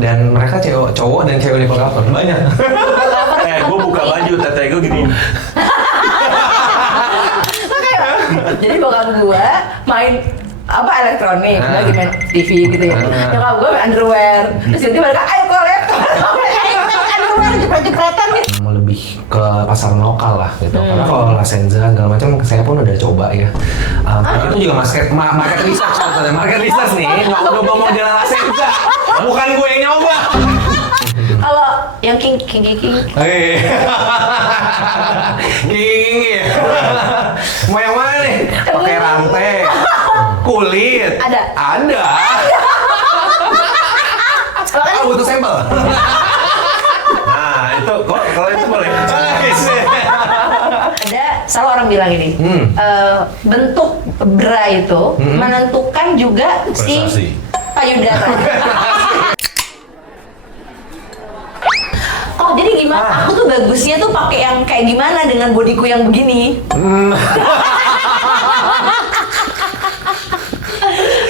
Dan mereka cowok dan cewek nipple cover banyak. Gue buka baju, tete gue gini. Jadi bokap gue main elektronik, lagi main TV gitu ya. Nyokap gue main underwear. Terus jadi mereka, ayo collab, underwear jepret-jepretan nih. Lebih ke pasar lokal lah gitu. Karena kalau La Senza segala macam saya pun udah coba ya. Itu juga market research sebetulnya. Market research nih, ngomong di La Senza. Bukan gue yang nyoba. Kalau yang king. King ya. Mau yang mana nih? Pakai rantai, kulit. Ada. Butuh sampel. Nah, itu kalau itu boleh. Ada, selalu orang bilang ini, bentuk bra itu menentukan juga si Prestasi. payudara. Oh, jadi gimana? Aku tuh bagusnya tuh pakai yang kayak gimana dengan bodiku yang begini?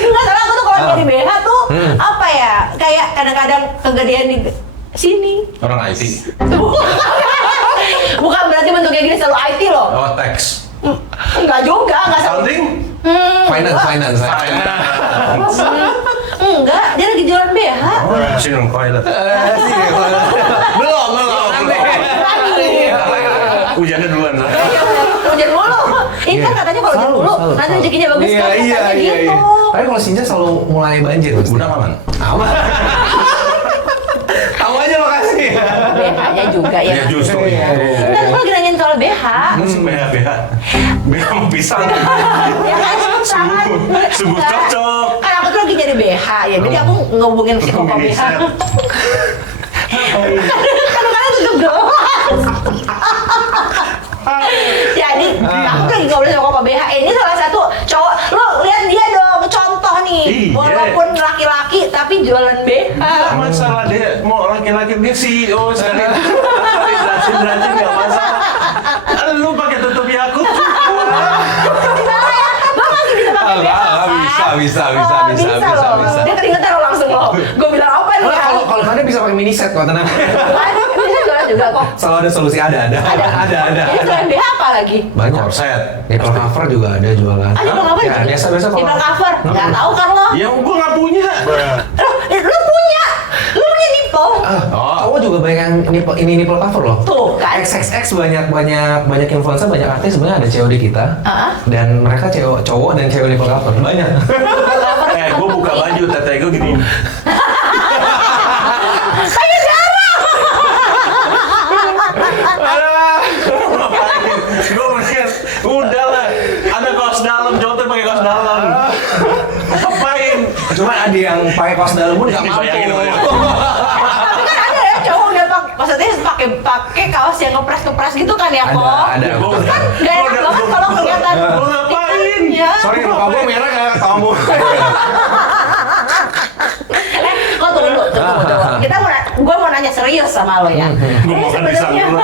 Enggak salah, aku tuh kalau jadi BH tuh apa ya? Kayak kadang-kadang kegedean di sini. Orang IT. Bukan berarti bentuknya gini selalu IT loh. Oh, teks. Enggak juga, enggak selalu. Accounting? Finance. Enggak, dia lagi jualan BH. Oh, sinong toilet. Belum. Hujannya duluan. Hujan mulu. Ini kan katanya kalau hujan mulu, nanti rezekinya bagus kan, katanya gitu. Tapi kalau Sinja selalu mulai banjir. Udah aman. Aman. Tahu aja lokasi. BH-nya juga ya. Ya justru Iya. itu. Dan aku lagi nanyain soal BH. BH mau pisang. Ya kan, sangat. Sungguh cocok. Kan aku tuh lagi nyari BH ya, jadi aku ngehubungin si Koko BH. Kadang-kadang tutup gelas. Jadi aku lagi ngobrol sama Koko BH. Ini salah satu cowok. Lo lihat dia dong, contoh nih. Iya. Walaupun laki-laki tapi jualan BH. Gak masalah, dia mau laki-laki dia CEO sekali. Jelasin gak masalah. Lu pakai tutup Yakult. Lo masih bisa pakai BH kan? Bisa. Loh. Dia keringetan lo langsung lo. Gue bilang apa nih ya? Kalau kalian bisa pakai mini set kok, tenang. Bisa jualan juga kok. Selalu ada solusi, ada. Jadi jualan BH apa lagi? Banyak. Korset. Nipple cover juga ada jualan. Ah, nipple cover Ya, juga? biasa kalau Nipple cover? Nggak tahu kan lo? Ya gua gak punya. Lo punya nipple? Cowok juga banyak yang nipple cover loh. Tuh kan? XXX banyak influencer, banyak artis sebenarnya ada COD kita. Dan mereka cowok dan cewek nipple cover banyak. Gue buka baju, tete gue gini. Saya jarang. Gue mendingan, udah lah. Ada kaos dalam, cowok tuh pakai kaos dalam. Ngapain? Cuma ada yang pakai kaos dalam pun nggak mampu. Bayangin lo ya. Tapi kan ada ya cowok udah maksudnya pakai kaos yang ngepres gitu kan ya kok? Ada. Terus kan nggak enak banget kalau kelihatan. Lo ngapain? Ya. Sorry, muka gue merah kayak kamu. Kok tunggu. Gue mau nanya serius sama lo ya. Gue mau kan bisa dulu.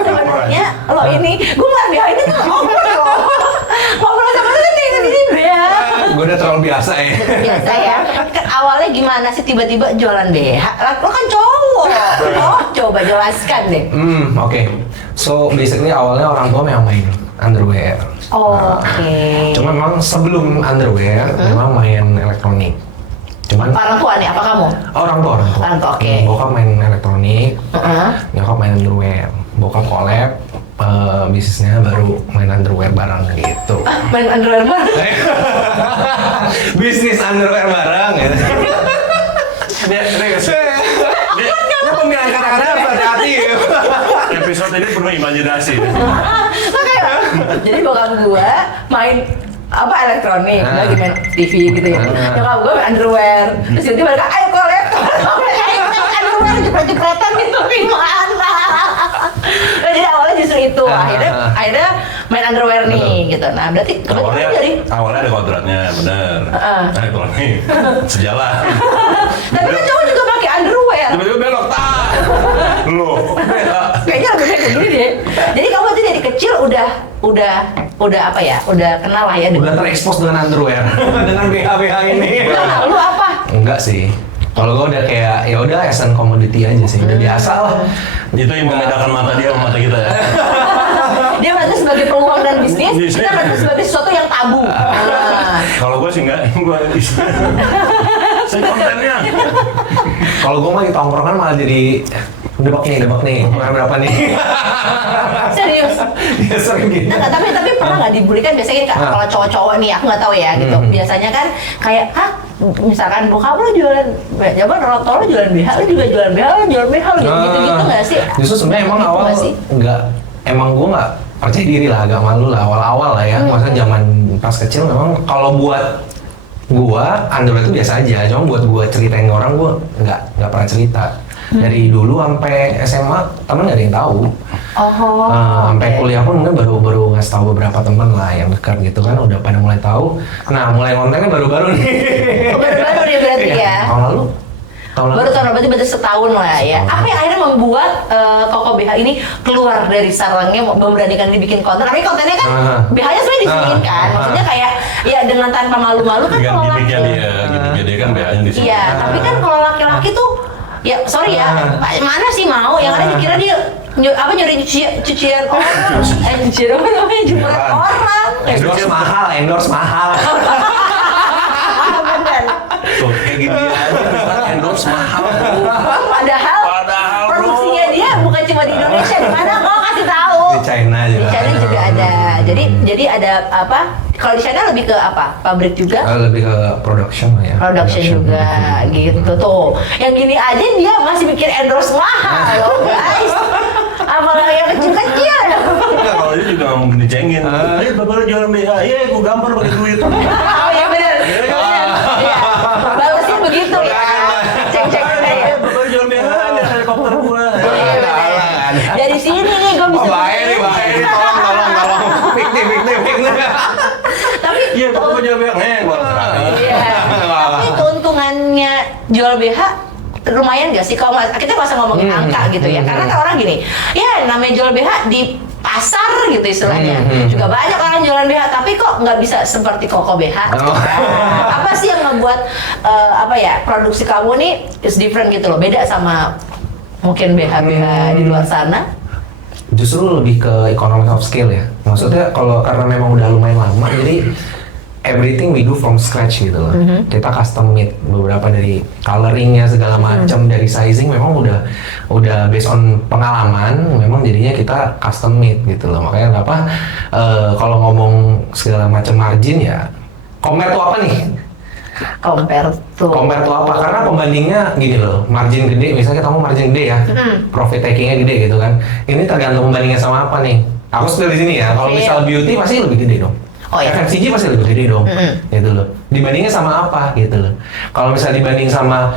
Sebenarnya lo ini, gue nggak bilang ini tuh ngobrol loh. Ngobrol sama lo kan kayak gini ya. Gue udah terlalu biasa ya. Biasa ya. Awalnya gimana sih tiba-tiba jualan BH? Lo kan cowok. Coba jelaskan deh. Oke. So basically awalnya orang tua memang main underwear. Oke. Cuma memang sebelum underwear memang main elektronik. Cuman Orang tua nih, apa kamu? orang tua. Orang tua, oke. Bokap main elektronik, nyokap main underwear. Bokap collab, bisnisnya baru main underwear bareng gitu. Main underwear bareng? Bisnis underwear bareng gitu. Dia pemilihan kata-kata harus hati-hati ya. Episode ini penuh imajinasi. Oke. Jadi bokap gue main elektronik, lagi main TV gitu ya. Nyokap gue main underwear. Terus jadi mereka, ayo collab, underwear jepret-jepretan gitu gimana? Nah, jadi awalnya justru itu. Akhirnya main underwear nih gitu. Nah, berarti Awalnya ada kodratnya, bener. Elektronik, sejalan. Tapi kan cowok juga pakai underwear. Tiba-tiba belok, Loh, Kayaknya lebih kayak gini deh. Jadi kamu tuh dari kecil udah apa ya? Udah kenal lah ya Udah terekspos dengan underwear. Dengan BH-BH ini. Lu apa? Enggak sih. Kalau gue udah kayak ya udah as an commodity aja sih, udah biasa lah. Itu yang membedakan mata dia sama mata kita ya. Dia berarti sebagai peluang dan bisnis, kita berarti sebagai sesuatu yang tabu. Kalau gue sih enggak, gue saya kontennya. Kalau gue mah di tongkrongan malah jadi debak nih, berapa nih? Serius. Ya sering gitu. Nah, tapi pernah nggak dibully kan biasanya kan kalau cowok-cowok nih aku nggak tahu ya gitu. Biasanya kan kayak misalkan bokap lo jualan, jawaban orang tua lo jualan BH, lo juga jualan BH, lo jualan BH gitu nggak sih? Justru sebenarnya emang Gitu awal nggak sih? emang gue nggak percaya diri lah, agak malu lah awal-awal lah ya. Maksudnya zaman pas kecil memang kalau buat gua underwear itu biasa aja, cuma buat gua ceritain ke orang gua nggak pernah cerita. Dari dulu sampai SMA temen nggak ada yang tahu. Sampai kuliah pun mungkin baru ngasih tahu beberapa temen lah yang dekat gitu kan, udah pada mulai tahu. Nah mulai kontennya baru-baru nih. Baru-baru nih berarti ya. Tahun lalu. Baru tahun berarti setahun lah ya. Apa yang akhirnya membuat Koko BH ini keluar dari sarangnya memberanikan dibikin konten? Tapi kontennya kan BH-nya sebenarnya disiniin kan. Maksudnya kayak ya dengan tanpa malu-malu kan kalau Gimmicknya laki. dia kan BH-nya di sini. Iya, tapi kan kalau laki-laki tuh ya sorry ya, mana sih mau yang ada dikira dia nyuri cucian orang, cucian apa namanya, jemuran orang. Endorse mahal. Bener. Tuh kayak gini aja endorse mahal. Padahal produksinya dia bukan cuma di Indonesia, di mana kau kasih tahu. Di China juga. Di China juga ada. Jadi ada apa? Kalau di China lebih ke apa? Pabrik juga? Lebih ke production lah ya. Production juga gitu tuh. Yang gini aja dia masih bikin endorse mahal loh guys. Apalagi yang kecil-kecil. Enggak, kalau dia juga nggak mungkin dicengin. Ayo bapak lo jualan BH, iya gue gambar pakai duit. Oh iya bener. Iya. Balasnya begitu ya. Cek-cek dulu ya. Bapak lo jualan BH, ada helikopter gua. Iya, bener. Dari sini nih gue bisa. Bahaya nih, tolong. Fiktif. Tapi Iya, bapak lo jualan BH, gua serahin. iya. Tapi keuntungannya jual BH lumayan gak sih kalau kita nggak usah ngomongin angka gitu ya, karena kan orang gini ya namanya jual BH di pasar gitu istilahnya juga banyak orang jualan BH tapi kok nggak bisa seperti Koko BH. Apa sih yang ngebuat apa ya produksi kamu nih is different gitu loh, beda sama mungkin BH di luar sana? Justru lebih ke economy of scale ya, maksudnya kalau karena memang udah lumayan lama jadi everything we do from scratch gitu loh. Kita custom made beberapa dari coloringnya segala macam, dari sizing memang udah based on pengalaman, memang jadinya kita custom made gitu loh. Makanya kenapa kalau ngomong segala macam margin ya compare tuh apa nih? Compare tuh apa? Karena pembandingnya gini loh, margin gede, misalnya kamu margin gede ya, profit takingnya gede gitu kan. Ini tergantung pembandingnya sama apa nih. Aku setel di sini ya. Kalau misal beauty pasti lebih gede dong. Oh, iya. FMCG pasti lebih gede dong, gitu loh. Dibandingnya sama apa, gitu loh. Kalau misalnya dibanding sama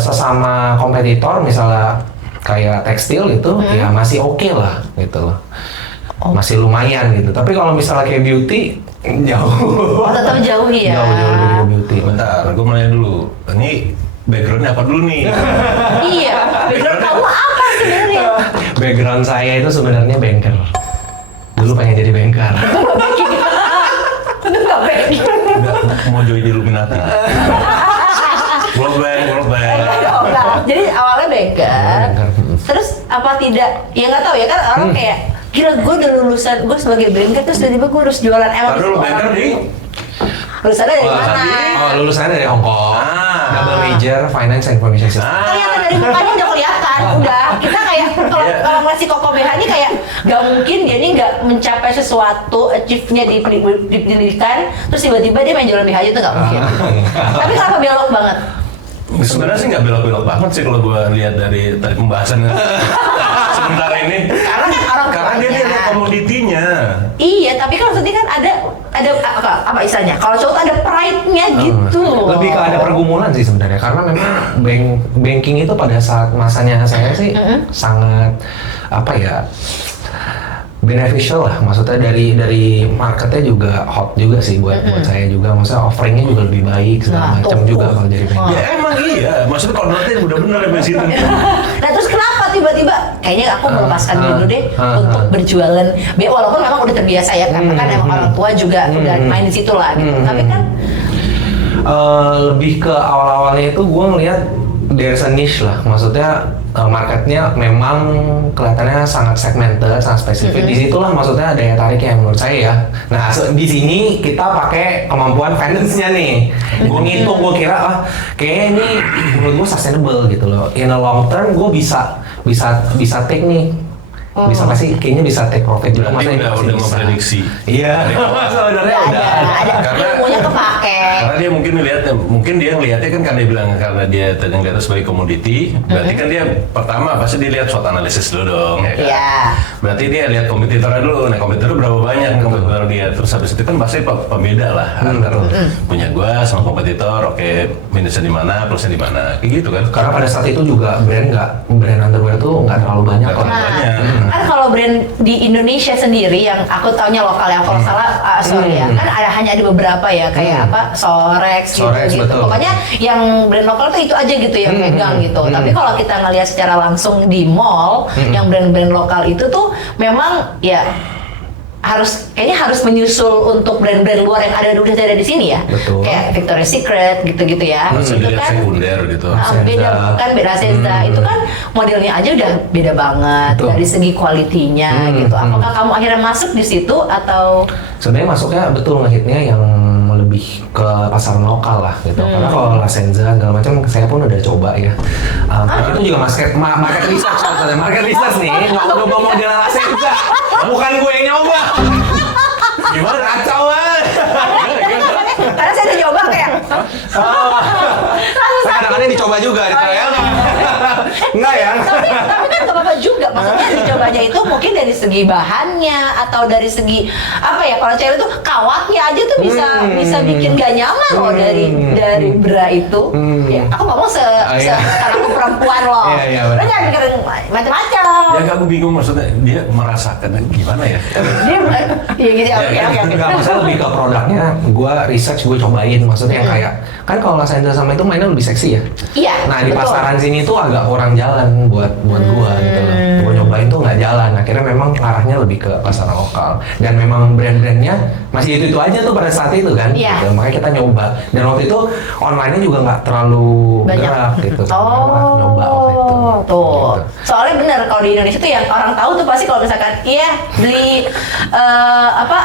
sesama kompetitor, misalnya kayak tekstil gitu, ya masih oke lah, gitu loh. Masih lumayan gitu. Tapi kalau misalnya kayak beauty, jauh. tetap jauh ya. Jauh dari beauty. Bentar, gue mau nanya dulu. Ini backgroundnya apa dulu nih? Iya, background kamu apa sebenarnya? Background saya itu sebenarnya banker. Dulu pengen jadi banker. Itu nggak banking. Udah mau join di Illuminati. World Bank. Jadi awalnya banker, terus apa tidak? Ya nggak tahu ya kan orang kayak gila gue udah lulusan, gue sebagai banker terus tiba-tiba gue harus jualan Tahu dulu banker di lulusannya dari mana? Lulusannya dari Hong Kong. Ah. Double major finance and information system. Kelihatan dari mukanya udah kelihatan, udah kita kayak kalau ngasih Koko BH ini kayak gak mungkin dia ini gak mencapai sesuatu achieve-nya di pendidikan terus tiba-tiba dia main jualan BH aja itu gak mungkin. Tapi kenapa belok banget? Sebenarnya sih nggak belok-belok banget sih kalau gue lihat dari tadi pembahasannya sebentar ini. Karena dia lihat komoditinya. Iya, tapi kan maksudnya kan ada apa istilahnya? Kalau cowok tuh ada pride-nya gitu. Lebih ke ada pergumulan sih sebenarnya, karena memang banking itu pada saat masanya saya sih sangat apa ya beneficial lah, maksudnya dari marketnya juga hot juga sih buat saya juga, maksudnya offeringnya juga lebih baik segala macam juga kalau jadi banking. Ya emang iya, maksudnya kontraknya udah bener ya situ. Nah terus kenapa tiba-tiba kayaknya aku melepaskan dulu deh untuk berjualan walaupun memang udah terbiasa ya karena kan emang orang tua juga udah main di situ lah gitu. Tapi kan Lebih ke awal-awalnya itu gue ngeliat there's a niche lah, maksudnya marketnya memang kelihatannya sangat segmented, sangat spesifik. Disitulah maksudnya daya tariknya menurut saya ya. Nah di sini kita pakai kemampuan finance-nya nih. Gue ngitung, gue kira kayak ini menurut gue sustainable gitu loh. In a long term gue bisa take nih. Bisa pasti kayaknya bisa take profit juga. Berarti udah memprediksi. Iya. Sebenarnya udah ada Karena- ilmunya kepake. Karena dia mungkin dia ngelihatnya kan karena dia bilang karena dia tadi ngeliatnya sebagai komoditi, berarti kan dia pertama pasti dia lihat SWOT analisis dulu dong, ya kan? Iya. Berarti dia lihat kompetitornya dulu. Nah, kompetitor berapa banyak kompetitor dia. Terus habis itu kan pasti pembeda lah antara punya gua sama kompetitor. Oke, minusnya di mana, plusnya di mana, kayak gitu kan? karena pada saat itu juga brand underwear tuh nggak terlalu banyak Nggak kok. terlalu banyak. Kan kalau brand di Indonesia sendiri yang aku taunya lokal ya, kalau salah sorry ya, kan hanya ada beberapa ya kayak apa Sorex Sorex, gitu. betul. Pokoknya yang brand lokal tuh itu aja gitu yang pegang gitu. Tapi kalau kita ngelihat secara langsung di mall, yang brand-brand lokal itu tuh memang ya kayaknya harus menyusul untuk brand-brand luar yang udah ada di sini ya. Betul. Kayak Victoria's Secret gitu-gitu ya. Terus Itu dilihat sekunder gitu. beda kan beda Senza itu kan modelnya aja udah beda banget Betul. dari segi kualitinya gitu. Apakah kamu akhirnya masuk di situ atau Sebenarnya masuknya betul ngehitnya yang lebih ke pasar lokal lah gitu. Karena kalau La Senza segala macam saya pun udah coba ya. Itu juga market research sebetulnya. Market research nih nyoba model La Senza. Bukan gue yang nyoba. Gimana kacau banget. karena saya udah coba kayak Kadang-kadang dicoba juga ditanya. Enggak ya. tapi kan gak apa-apa juga, maksudnya dicobanya itu mungkin dari segi bahannya atau dari segi apa ya, kalau cewek itu kawatnya aja tuh bisa bikin gak nyaman loh dari bra itu. Ya, aku ngomong Iya. karena aku perempuan loh. Iya, Lo benar. jangan mikirin macam-macam. Ya aku bingung maksudnya dia merasakan gimana ya? Dia ya gitu ya, oke. Enggak, masalah lebih ke produknya. Gue research, gue cobain. Maksudnya yang kayak kan kalau La Senza sama itu mainnya lebih seksi ya. Iya. Nah di betul. pasaran sini tuh agak kurang jalan buat gua gitu loh. Gua nyobain tuh nggak jalan. Akhirnya memang arahnya lebih ke pasaran lokal. Dan memang brand-brandnya masih itu aja tuh pada saat itu kan. Iya. Gitu. Makanya kita nyoba. Dan waktu itu online-nya juga nggak terlalu Banyak. gerak gitu. Oh, Nyoba waktu itu. tuh. Gitu. Soalnya bener kalau di Indonesia tuh yang orang tahu tuh pasti kalau misalkan beli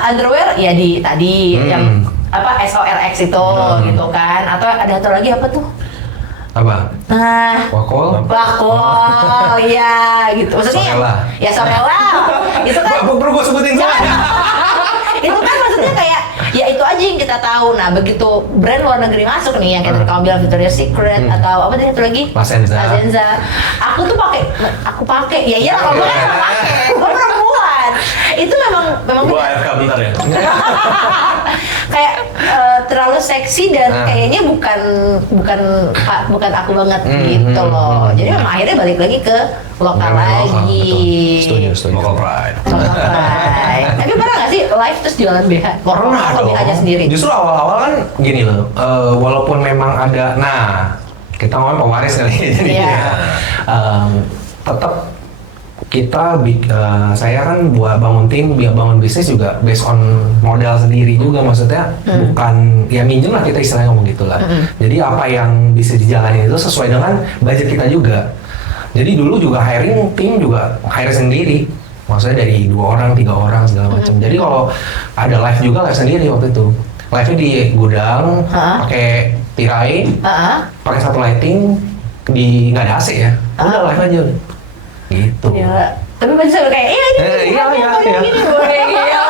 underwear ya di tadi yang SORX itu gitu kan, atau ada satu lagi apa tuh? Apa? Nah, Wakol? Wakol, iya gitu. Maksudnya Sorella. ya Sorella. Itu kan Perlu gue sebutin semua. itu kan maksudnya kayak ya itu aja yang kita tahu. Nah begitu brand luar negeri masuk nih yang kayak kamu bilang Victoria's Secret atau apa tadi satu lagi La Senza. La Senza. Aku pakai ya iyalah kalau gue kan nggak pakai, gue perempuan. Itu memang Gua AFK bentar ya. kayak terlalu seksi dan kayaknya bukan aku banget gitu loh. Jadi memang akhirnya balik lagi ke lokal lagi. Setuju. Local pride. Lokal pride. Tapi pernah nggak sih live terus jualan BH? Pernah Atau dong. BH-nya sendiri? Justru awal-awal kan gini loh, walaupun memang ada, kita ngomong pewaris kali ya, jadi Iya. tetap kita, saya kan buat bangun tim, bangun bisnis juga based on modal sendiri juga, maksudnya bukan, ya minjem lah kita istilahnya ngomong gitu lah. Jadi apa yang bisa dijalani itu sesuai dengan budget kita juga. Jadi dulu juga hiring tim juga hire sendiri. Maksudnya dari 2 orang, 3 orang segala macam. Jadi kalau ada live juga live sendiri waktu itu. Live-nya di gudang, pakai tirai, pakai satu lighting, nggak ada AC ya. Udah live aja udah. Gitu. Ya. Tapi masih sampai kayak ini iya. gini gue gila.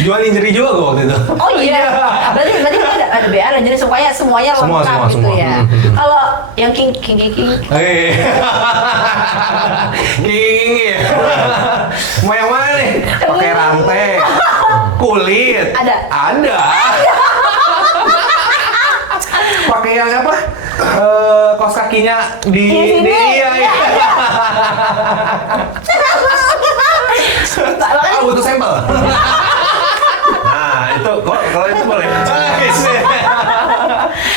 Jual injury juga gue waktu itu. Oh iya. Berarti ada BR jadi supaya semuanya Semua, lengkap gitu semua. ya. Kalau yang king. Hei. Gini. Mau yang mana nih? Pakai rantai, kulit. Ada. Pakai yang apa? Kaos kakinya di iya. Makanya Butuh sampel. Nah, itu kalau itu boleh.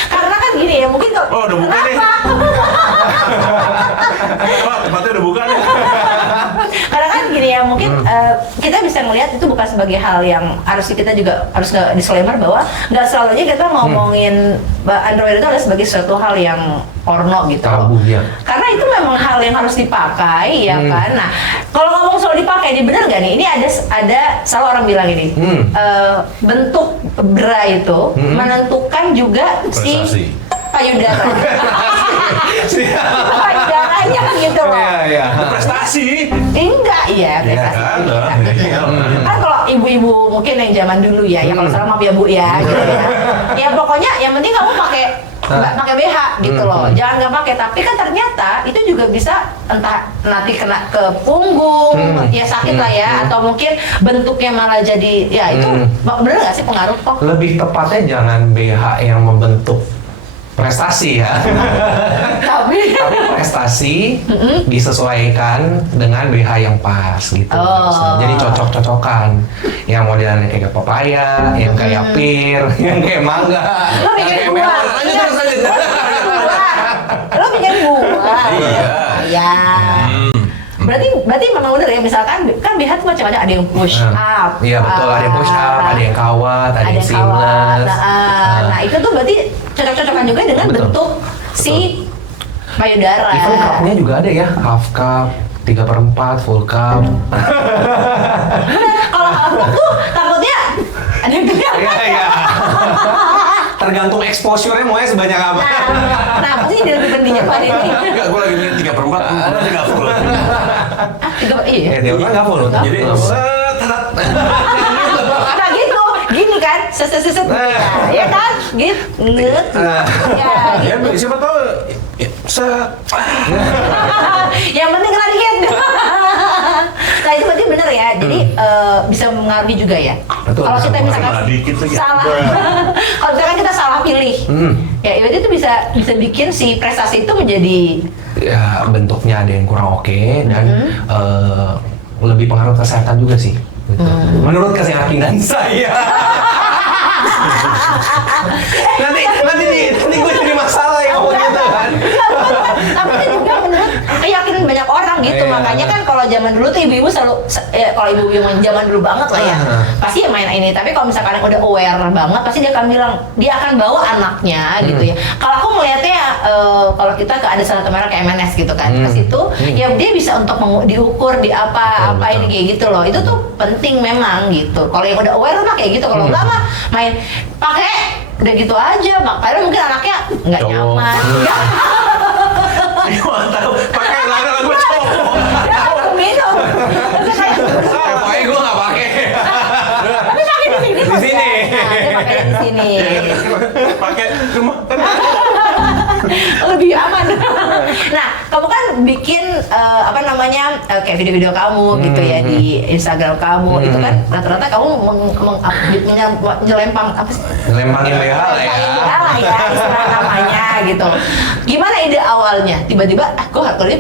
karena kan gini ya, mungkin kalau Oh, udah buka nih. Pak, tempatnya udah buka nih. karena kan gini ya, mungkin kita bisa bisa ngelihat itu bukan sebagai hal yang harus kita juga harus disclaimer bahwa nggak selalu aja kita ngomongin underwear itu adalah sebagai suatu hal yang porno gitu. Tabu, ya. Karena itu memang hal yang harus dipakai ya kan. Nah, kalau ngomong soal dipakai, ini benar nggak nih? Ini ada selalu orang bilang ini bentuk bra itu menentukan juga si Prestasi. payudara. Payudaranya kan gitu loh. Iya. Prestasi. Enggak ya, Iya prestasi. kan? Iya. Kan kalau ibu-ibu mungkin yang zaman dulu ya, ya kalau salah maaf ya Bu ya, gitu ya. Ya pokoknya yang penting kamu pakai pakai BH gitu loh. Jangan nggak pakai, tapi kan ternyata itu juga bisa entah nanti kena ke punggung, ya sakit lah ya, atau mungkin bentuknya malah jadi ya itu bener nggak sih pengaruh kok? Lebih tepatnya jangan BH yang membentuk prestasi ya. Tapi prestasi disesuaikan dengan BH yang pas gitu. Oh. Jadi cocok-cocokan. Yang modelnya kayak papaya, yang kayak pir, yang kayak mangga. lo bikin yang kayak buah. melon. Lanjut. Lo bikin buah. Iya. Ya. Berarti memang bener ya, misalkan kan BH tuh macam-macam, ada yang push up. Iya betul, ada yang push up, ada yang kawat, ada yang seamless. Nah, itu tuh berarti cocok-cocokan juga dengan Betul. bentuk si payudara. Even cupnya juga ada ya, half cup, 3/4, full cup. Bener, kalau half cup tuh takutnya ada yang kelihatan. Iya. Tergantung exposure-nya maunya sebanyak apa. Nah, pasti jadi lebih pentingnya Pak ini. Enggak, gue lagi mikir 3/4, udah 3 full. Iya. Dia orang nggak full. Jadi, set. Nah gitu, gini kan, seset ya kan, gitu, ya Ya, gitu. siapa tahu set. Yang penting kena dikit. Nah itu berarti bener ya, jadi bisa mengaruhi juga ya. Betul. Kalau kita misalkan Kena dikit lagi. salah, kalau misalkan kita salah pilih, ya berarti itu bisa bikin si prestasi itu menjadi Ya bentuknya ada yang kurang oke dan lebih pengaruh kesehatan juga sih. Gitu. Menurut keyakinan saya. nanti gue jadi masalah ya ngomong gitu kan. Tapi itu juga menurut keyakinan banyak orang gitu. Iya. Makanya kan kalau zaman dulu tuh ibu-ibu selalu, kalau ibu-ibu yang zaman dulu banget lah ya, pasti ya main ini. Tapi kalau misalkan udah aware banget, pasti dia akan bilang, dia akan bawa anaknya gitu ya. Kalau aku melihatnya kalau kita ke ada salah merah kayak MNS gitu kan, ke situ ya dia bisa untuk diukur di apa ini kayak gitu loh. Itu tuh penting memang gitu. Kalau yang udah aware mah kayak gitu. Kalau enggak mah main pakai udah gitu aja. Padahal mungkin anaknya nggak Cowok. nyaman. Mantap, pakai lagu cowok. Ya, aku minum. Terus kayak, Pokoknya gue nggak pakai. tapi pakai di sini. Di sini. Nah, dia pakai di sini. Pakai rumah kan. Lebih aman. Nah, kamu kan bikin kayak video-video kamu gitu ya di Instagram kamu. Itu kan rata-rata kamu menyelempang apa sih? Lempangin BH lah ya. Ya, istilah namanya gitu. Gimana ide awalnya? Tiba-tiba, gue harus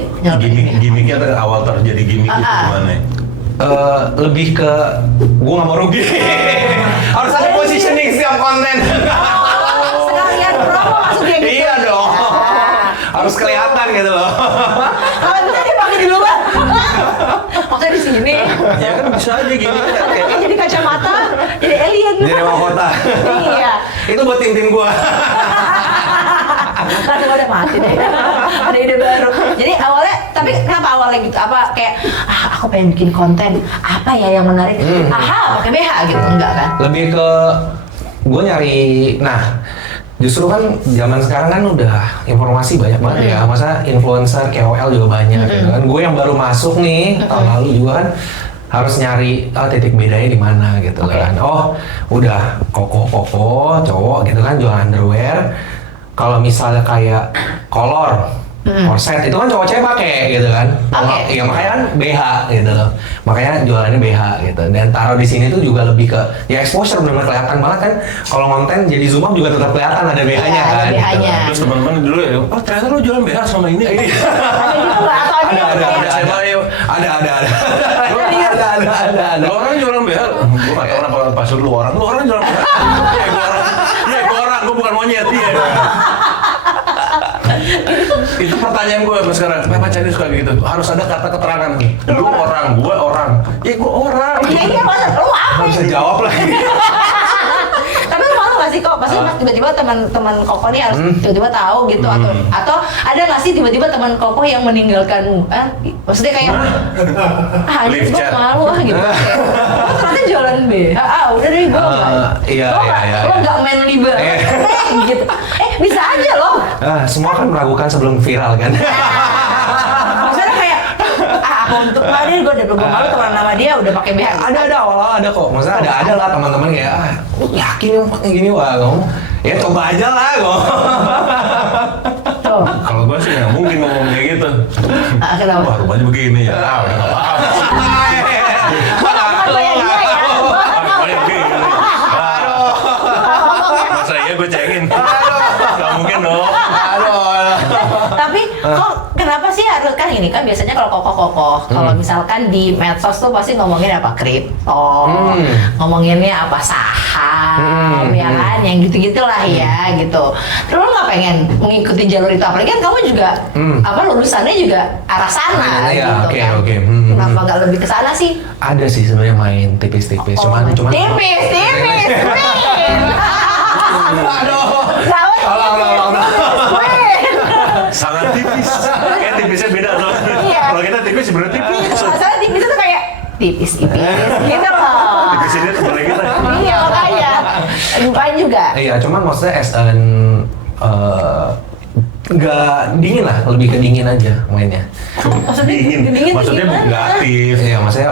Gimiknya awal terjadi gimik itu gimana? Lebih ke gue nggak mau rugi. Harus ada positioning setiap konten. sekalian promo maksudnya gitu. Iya dong. Harus kelihatan gitu loh. Kalau bisa dipakai di luar. Maksudnya di sini. Ya kan bisa aja gini. Maksudnya jadi kacamata, jadi alien. Jadi mahkota. Iya. Itu buat tim-tim gue. Langsung udah mati deh. Ada ide baru. Jadi awalnya, tapi kenapa awalnya gitu? Apa kayak aku pengen bikin konten apa ya yang menarik? Pakai BH gitu enggak kan? Lebih ke gue nyari. Nah, justru kan zaman sekarang kan udah informasi banyak banget ya. Masa influencer, KOL juga banyak gitu kan. Gue yang baru masuk nih tahun lalu juga kan harus nyari titik bedanya di mana gitu kan. Oh, udah koko cowok gitu kan jual underwear. Kalau misalnya kayak kolor, korset itu kan cowok cewek pakai gitu kan. Oke. Ya makanya kan BH gitu loh. Makanya jualannya BH gitu. Dan taruh di sini tuh juga lebih ke ya exposure, benar-benar kelihatan banget kan. Kalau konten jadi zoom up juga tetap kelihatan ada BH-nya Iya, ada kan. BH-nya. Terus teman-teman dulu ya, oh ternyata lu jualan BH sama ini. Ada gitu nggak? Atau ada yang kayak Siapa ya? Ada. Lu orang jualan BH, gue nggak tahu kenapa pas lu orang jualan BH. Gue orang, gue bukan monyet. Iya. Itu pertanyaan gue sampai sekarang. Kenapa Chinese suka gitu? Harus ada kata keterangan. Lu orang, gue orang. Ya gue orang. Iya masa lu apa? Nggak bisa jawab lagi. Tapi lu malu gak sih kok? Pasti tiba-tiba teman Koko nih harus tiba-tiba tahu gitu atau ada nggak sih tiba-tiba teman Koko yang meninggalkanmu? Maksudnya kayak anjir gue malu gitu. Lu ternyata jualan B. Udah deh gue enggak. Iya. Lo enggak manly banget. Gitu. Bisa aja loh. Semua kan meragukan sebelum viral kan. Maksudnya kayak aku untuk hari gue udah malu teman nama dia udah pakai BH. Ada awal ada kok. Maksudnya ada lah teman-teman kayak lu yakin pakai gini wah kamu. Ya coba aja lah kok. Tuh. Kalau gue sih nggak mungkin ngomong kayak gitu. Kenapa? Wah rupanya begini ya. Udah nggak paham. Rupanya begini. Masa iya gue cengin? Nggak mungkin dong. Tapi kok kenapa sih harus kan ini kan biasanya kalau kokoh kalau misalkan di medsos tuh pasti ngomongin apa kripto, ngomonginnya apa saham, ya kan, yang gitu-gitulah ya gitu. Terus lu nggak pengen mengikuti jalur itu apalagi kan kamu juga apa lulusannya juga arah sana gitu kan? Oke. Kenapa nggak lebih ke sana sih? Ada sih sebenarnya main tipis-tipis, cuman tipis. Aduh. Tolong. Sangat tipis. Kayak tipisnya beda tuh. Iya. Kalau kita tipis sebenarnya tipis. Masalah tipis itu kayak tipis gitu loh. Tipis ini tebal kita. Iya makanya. Lupain juga. Iya, cuman maksudnya nggak dingin lah, lebih ke dingin aja mainnya. Dingin Maksudnya gimana? nggak aktif. Iya, maksudnya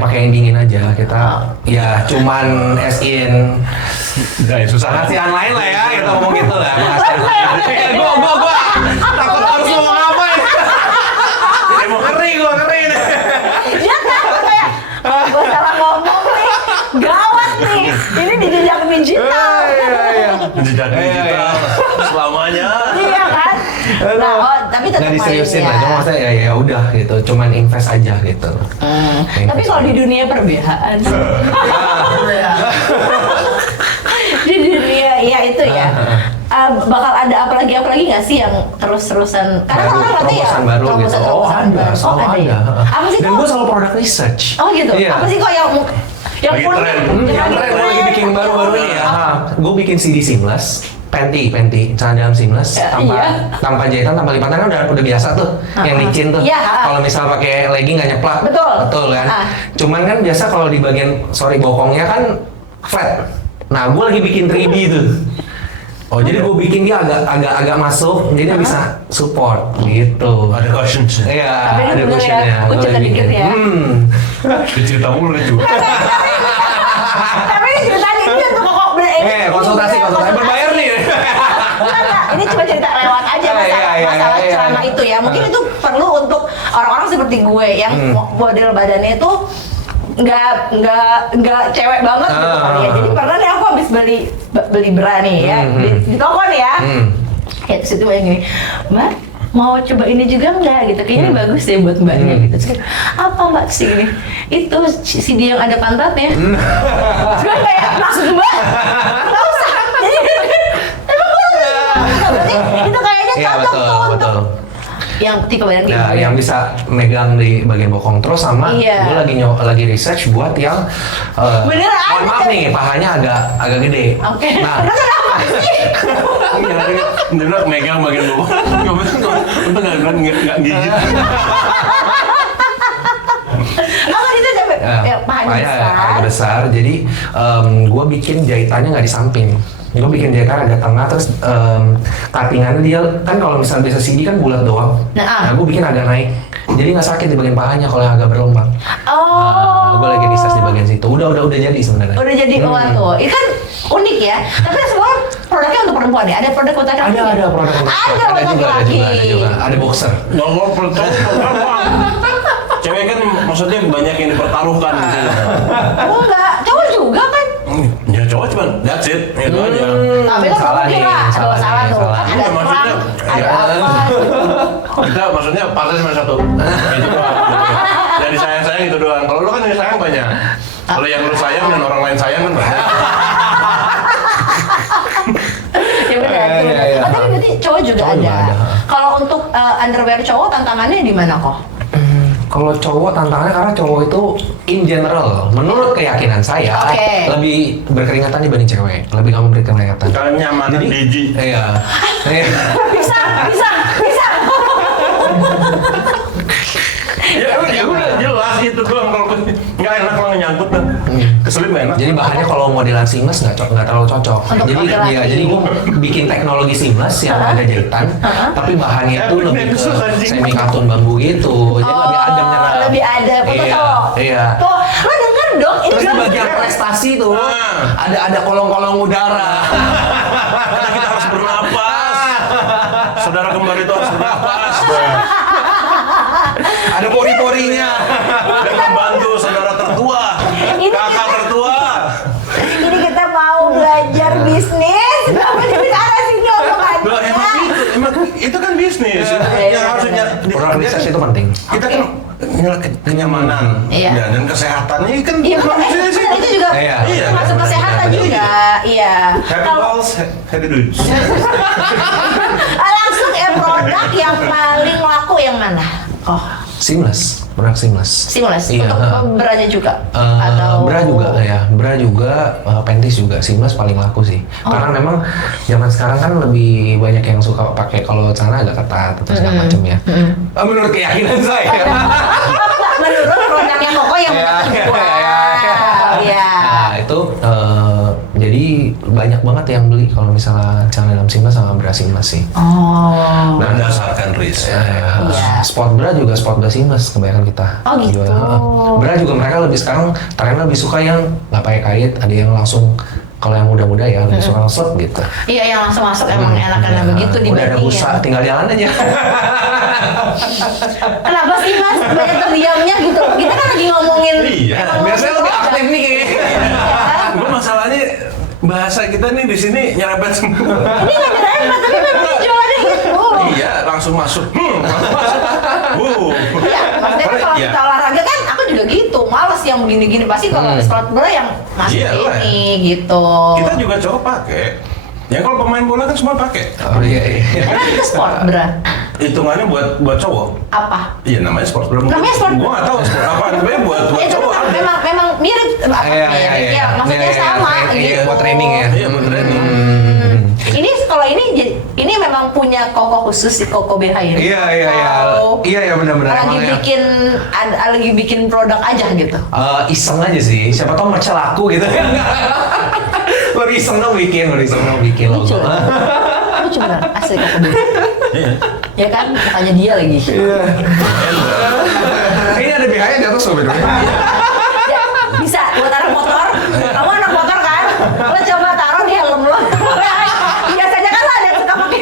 pakai yang dingin aja kita. Ya cuman in Nggak ya susah. penghasilan lain lah ya, kita ngomong gitu lah. Gua takut harus ngomong apa ini. Ngeri nih. Dia takut kayak gue salah ngomong nih, gawat nih. Ini di jejak digital. Iya. Jejak digital selamanya. Iya kan? Nah, tapi tetap Nggak diseriusin main lah, cuma maksudnya ya udah gitu, cuman invest aja gitu. Tapi kalau di dunia perbehaan, di dunia ya itu ya. Bakal ada apalagi nggak sih yang terus-terusan? Karena Baru, orang nanti ya terobosan baru gitu. Selalu ada. ya? Apa sih Dan kok? gue selalu product research. Oh gitu. Iya. Apa sih kok yang Lagi full- tren. Yang keren gue lagi bikin baru-baru ini ya. Gue bikin CD seamless, panty, celana dalam seamless, Ya, tanpa iya. tanpa jahitan, tanpa lipatan kan udah biasa tuh, yang licin tuh. Iya. Kalau misal pakai legging nggak nyeplak, Betul. kan. Ah. Cuman kan biasa kalau di bagian bokongnya kan flat. Nah, gue lagi bikin 3D tuh. Oh, jadi gue bikin dia agak masuk, jadi dia bisa support gitu. Ada questions. Iya, Tapi ini ada bener questionnya. ya, gue Gua cerita lagi dikit bikin. ya. Cerita mulu lucu. Tapi ini ceritanya ini untuk kok konsultasi berbayar nih. Enggak, ini cuma cerita lewat aja masalah Iya. celana itu ya. Mungkin itu perlu untuk orang-orang seperti gue yang model badannya itu nggak cewek banget gitu kali ya. Jadi pernah nih aku habis beli bra nih ya di toko nih ya. Ya terus itu banyak gini, Mbak mau coba ini juga nggak gitu, kayaknya ini bagus deh buat mbaknya gitu. Terus kayak, apa mbak sih ini? Itu CD yang ada pantatnya. Terus gue kayak maksud mbak nggak usah. Jadi emang gue berarti itu kayaknya Iya, cocok tuh untuk betul. yang tipe badan Ya, gitu. yang bisa megang di bagian bokong terus sama Iya. gue lagi research buat yang Beneran mohon ada. maaf nih pahanya agak gede. Oke. Nah, Kenapa sih? Dia bilang megang bagian bawah. Untung nggak bilang nggak gigit. Apa itu sampai pahanya besar. agak besar. Jadi gue bikin jahitannya nggak di samping. Gue bikin jahitan agak tengah, terus cuttingannya dia kan kalau misal biasa CD kan bulat doang. Nah, gue bikin agak naik. Jadi nggak sakit di bagian pahanya kalau yang agak berlubang. Gue lagi research di bagian situ. Udah jadi sebenarnya. Udah jadi tuh. Itu kan unik ya. Tapi semua produknya untuk perempuan ya. Ada produk untuk laki-laki. Ada produk untuk Ada juga. laki-laki. Ada boxer. Ngomong cewek kan maksudnya banyak yang dipertaruhkan gitu. Oh enggak, cowok juga kan. Ya cowok cuma that's it, itu aja. Tapi kan Salah mungkin nih, lah, salah salah nih, tuh. salah. Kan ada Iya, maksudnya, perang, ada iya. apa. Kita maksudnya partnya cuma satu. Itu doang. Jadi sayang-sayang itu doang. Kalau lu kan yang sayang banyak. Kalau yang lu sayang dan orang lain sayang kan banyak. Ya benar. Iya. Tapi berarti cowok juga Cowok juga ada. ada. Kalau untuk underwear cowok tantangannya di mana kok? Kalau cowok tantangannya karena cowok itu in general, menurut keyakinan saya Oke. lebih berkeringatan dibanding cewek, lebih gampang berkeringatan. Kenyamanan biji. Iya. Iya. Bisa. Ya udah jelas itu doang kalau nggak enak kalau nyangkut dan keselip nggak enak. Jadi bahannya kalau modelan seamless nggak terlalu cocok. Untuk Jadi laki-laki. ya, jadi gue bikin teknologi seamless yang ada jahitan, tapi bahannya itu lebih ke semi katun bambu gitu. Jadi lebih adem nyerap. Lebih adem, betul Iya, cowok. iya. Tuh, lo denger dong, ini Terus di bilang bagian bener. prestasi tuh ada kolong-kolong udara. Karena kita harus bernapas. Saudara kembar itu harus bernapas. Ada pori-porinya. Dan membantu saudara tertua, kakak tertua. Ini kita mau belajar bisnis. Kenapa jadi ke arah sini omongannya? Loh, emang itu kan bisnis. Yang harusnya Peran research itu penting. kita kan nyala kenyamanan Iya. ya, dan kesehatannya kan Iya, manusia sih. itu juga Iya. masuk kesehatan juga. Iya. Happy Kalau balls, happy dudes. langsung produk yang paling laku yang mana? Oh, Seamless, produk seamless. seamless. Iya, Untuk beranya juga Bra juga ya, bra juga, panties juga, seamless paling laku sih. Karena memang zaman sekarang kan lebih banyak yang suka pakai kalau celana agak ketat atau segala macam ya. Menurut keyakinan saya. menurut produknya Koko yang Iya, menurut iya, Iya. Nah itu jadi banyak banget yang beli kalau misalnya celana dalam seamless sama bra seamless sih. Oh. Berdasarkan risk. Iya. Sport bra juga sport bra seamless kebanyakan kita. Oh, gitu. jual. Bra juga mereka lebih sekarang trennya lebih suka yang nggak pakai kait, ada yang langsung kalau yang muda-muda ya lebih suka langsung gitu. Iya, yang langsung masuk emang enakan begitu Udah ada dibanding busa, yang- tinggal jalan aja. Kenapa sih Mas banyak terdiamnya gitu? Kita kan lagi ngomongin. Iya, emang Biasanya ngomongin lebih aktif produk. nih kayaknya. Iya. Gue masalahnya bahasa kita nih di sini nyerempet semua. Ini nggak nyerempet, tapi memang jualannya gitu. Iya, langsung masuk. Langsung masuk. Iya, maksudnya kan kalau Iya. kita olahraga kan aku juga gitu, males yang begini-gini pasti kalau sport bola yang masuk Iya lah. ini gitu. Kita juga cowok pakai. Ya kalau pemain bola kan semua pakai. Oh iya iya. Emang itu sport bra? Hitungannya buat cowok. Apa? Iya namanya sport bra. Namanya sport Gua nggak tahu sport apa. Namanya buat Itu cowok ada. memang mirip apa Iya, mirip, iya, iya. ya maksudnya Iya, iya, sama iya, gitu. iya, buat training ya. Iya buat training. Ini kalau ini memang punya Koko khusus si Koko BH ini. Iya iya iya. Atau Iya iya benar-benar lagi emang ya. lagi bikin produk aja gitu. Iseng aja sih, siapa tau merch laku gitu. Baru iseng dong bikin logo. Lucu. Lucu bener, asli Koko BH. Iya. Ya kan, mukanya dia lagi. Iya. Ini ada BH-nya di atas loh bener. Ya, bisa buat anak motor. Kamu anak motor kan? Lo coba taruh di helm lo. Biasanya kan lo ada yang suka pakai.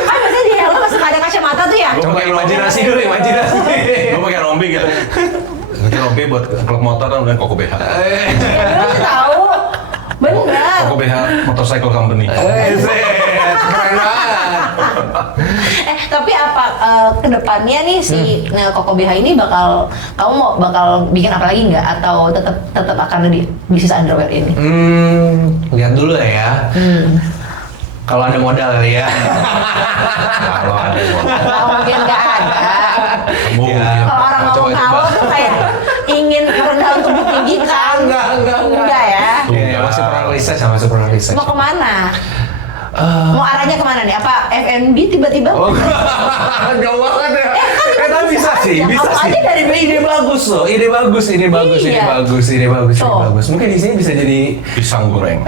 Kan biasanya di helm masih ada kacamata tuh ya. Coba imajinasi dulu, imajinasi. Gue pakai rompi gitu. Pakai rompi buat klub motor dan udah Koko BH. Lo tahu. Bener. Koko BH Motorcycle Company. Keren banget. Tapi apa kedepannya nih si Koko BH ini kamu bakal bikin apa lagi nggak atau tetap akan di bisnis underwear ini? Lihat dulu ya. Kalau ada modal kali ya. Kalau ada modal. Kalau mungkin nggak ada. Ya, Kalau orang ngomong kalau tuh kayak ingin merendah untuk ditinggikan. Enggak ya. Iya, masih perlu research sama masih perlu research. Mau kemana? Mau arahnya kemana nih? Apa F&B tiba-tiba? Oh, jauh banget ya. Tapi bisa sih, aja. bisa Apa sih. aja dari Ide bagus loh, ide bagus. Iya. Mungkin di sini bisa jadi Pisang goreng.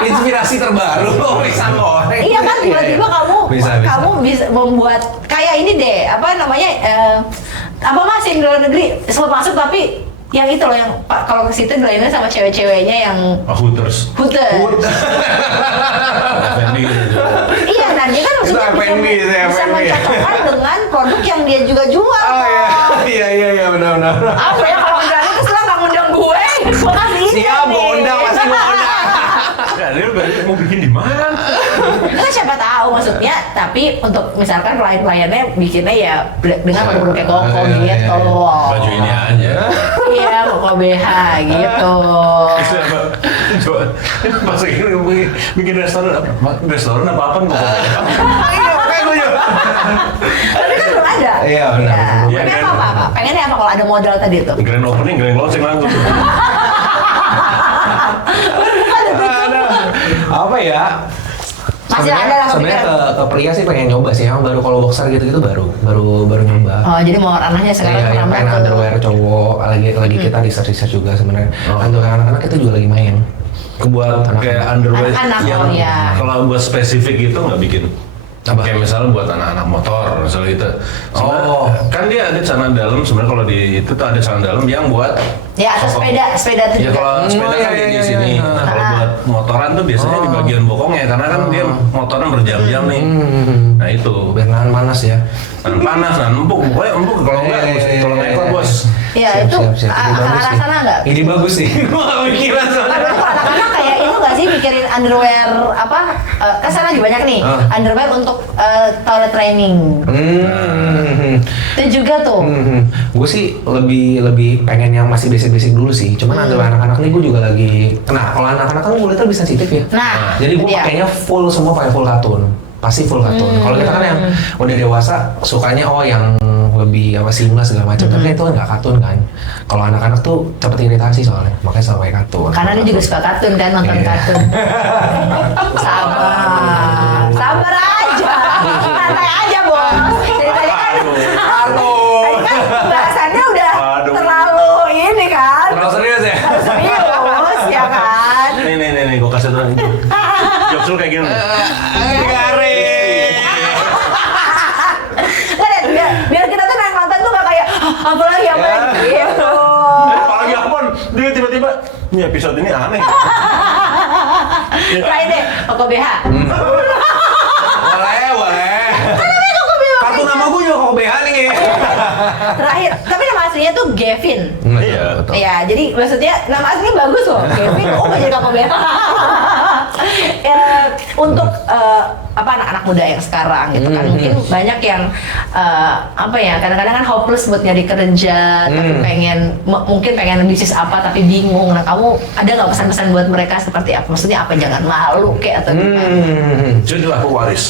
inspirasi terbaru pisang goreng. Iya kan tiba-tiba kamu bisa membuat kayak ini deh, apa namanya? Apa Mas yang di luar negeri sempat masuk tapi yang itu loh yang kalau ke situ dilayani sama cewek-ceweknya yang Hooters. Hooters. F&B gitu. Iya, dan dia kan Itu maksudnya F&B, itu bisa F&B. mencocokkan dengan produk yang dia juga jual. Oh kok. iya benar. Apa ya kalau berani terus lo nggak ngundang gue kasih ini Siap, nih. mau undang, masih mau undang. Enggak, dia mau bikin di mana? Kan siapa tahu maksudnya, tapi untuk misalkan klien-kliennya bikinnya ya dengan produk kayak koko gitu. Baju ini aja. Iya, koko BH gitu. Coba pas ini bikin restoran apa kok? Iya, kayak gue juga. Tapi kan belum ada. Iya, benar. Iya, Pengen kan? apa? Pengennya apa kalau ada modal tadi tuh? Grand opening, grand closing langsung. Apa ya? Masih ada lah Sebenarnya kepikiran. ke pria sih pengen nyoba sih, yang baru kalau boxer gitu baru nyoba. Oh, jadi mau ranahnya sekarang Iya, yang pengen ke- underwear cowok, lagi kita research juga sebenarnya. Untuk anak-anak itu juga lagi main. Buat kayak underwear Anak-anak, yang oh, iya. kalau buat spesifik itu nggak bikin. Apa? Kayak misalnya buat anak-anak motor misalnya gitu. Oh. Kan dia ada celana dalam sebenarnya kalau di itu tuh ada celana dalam yang buat Ya, atau sepeda Ya tuh juga. kalau sepeda kan di sini. Nah, kalau buat motoran tuh biasanya di bagian bokongnya karena kan dia motoran berjam-jam nih. Nah itu Biar nahan panas ya. panas, nah empuk, pokoknya empuk kalau enggak kalau naik lah bos. Iya, itu Ide ke bagus arah sih. sana nggak? Ide bagus sih. Gua nggak mikiran Nah, soalnya. berarti kalau anak-anak kayak itu nggak sih mikirin underwear apa? Kan sekarang lagi banyak nih underwear untuk toilet training. Itu juga tuh. Gue sih lebih pengen yang masih basic-basic dulu sih. Cuman underwear anak-anak nih gue juga lagi. Nah, kalau anak-anak kan kulitnya lebih sensitif ya. Nah, Jadi gue dia. pakainya semua pakai full katun. Pasti full katun. Kalau kita kan yang udah dewasa sukanya yang lebih seamless segala macam. Tapi itu kan nggak katun kan. Kalau anak-anak tuh cepet iritasi soalnya, makanya selalu pakai katun. Karena dia juga suka kartun kan, nonton Iya. kartun. Sabar aja, santai aja bos. Jadi tadi kan, tadi kan bahasannya udah Aduh. terlalu ini kan, Terlalu serius ya? serius ya kan. Nih, gue kasih tau. Jokes lu kayak gini. Nggak, biar kita tuh naik nonton tuh nggak kayak apa lagi gitu. Apalagi apaan, dia tiba-tiba, ini episode ini aneh. Terakhir deh, Koko BH. Boleh. Kartu nama gue juga kok BH nih. Terakhir, tapi nama aslinya tuh Gavin. Iya, betul. Iya, jadi maksudnya nama aslinya bagus loh, Kevin. Oh, nggak jadi Koko BH. Untuk anak-anak muda yang sekarang gitu kan, mungkin banyak yang kadang-kadang kan hopeless buat nyari kerja, tapi mungkin pengen bisnis apa tapi bingung. Nah, kamu ada nggak pesan-pesan buat mereka seperti apa? Maksudnya apa? Jangan malu kayak atau gimana? Jujur aku waris.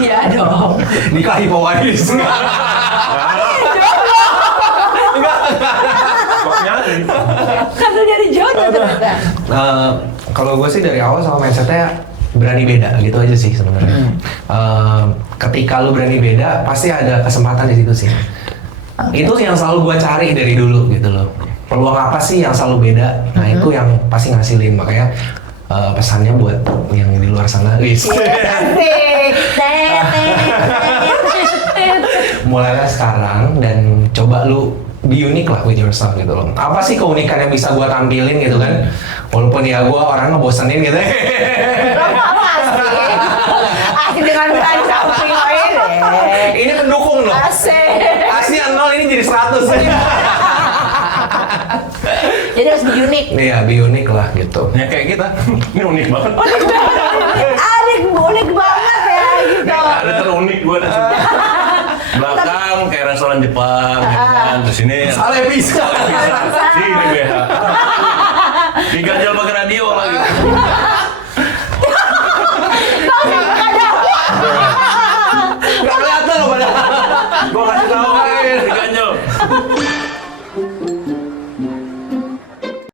Iya dong. Nikahi pewaris. Kok nyari? Kartu dari jodoh ternyata. Kalau gue sih dari awal sama mindsetnya berani beda gitu aja sih sebenarnya. Ketika lu berani beda pasti ada kesempatan di situ sih. Itu yang selalu gue cari dari dulu gitu loh. Peluang apa sih yang selalu beda? Nah itu yang pasti ngasilin, makanya pesannya buat yang di luar sana, guys. Mulailah sekarang dan coba lu be unique lah with yourself gitu loh. Apa sih keunikan yang bisa gua tampilin gitu kan? Walaupun ya gua orang ngebosenin gitu. Asik dengan berani samping lo ini. Ini pendukung loh. Asik. Aslinya 0 ini jadi 100. Jadi harus be unik. Iya, be unique lah gitu. Ya kayak kita, ini unik banget. Unik banget ya gitu. Ada terunik gue ada semua. Belakang kayak restoran Jepang, gitu kan. Terus ini Salah bisa. sini BH. Diganjal pakai radio lagi.